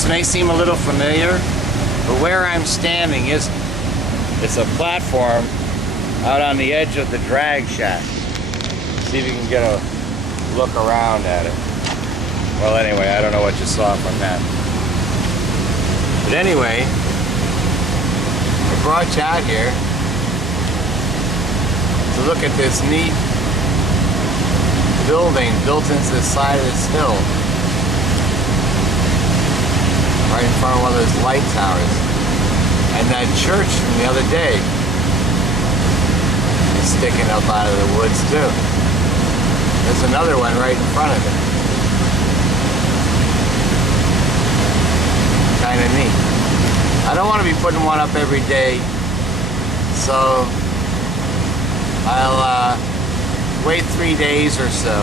this may seem a little familiar, but where I'm standing isn't. It's a platform out on the edge of the drag shack. See if you can get a look around at it. Well, anyway, I don't know what you saw from that. But anyway, I brought you out here to look at this neat building built into the side of this hill, right in front of one of those light towers. And that church from the other day is sticking up out of the woods too. There's another one right in front of it. Kind of neat. I don't want to be putting one up every day, so I'll wait 3 days or so,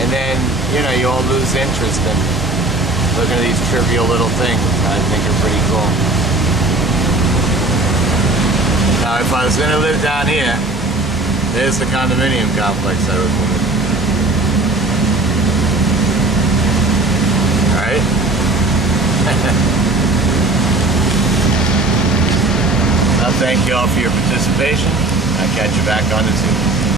and then, you know, you all lose interest in looking at these trivial little things I think are pretty cool. Now, if I was going to live down here, there's the condominium complex I was living in. Alright? Well, thank you all for your participation. I'll catch you back on the Zoom.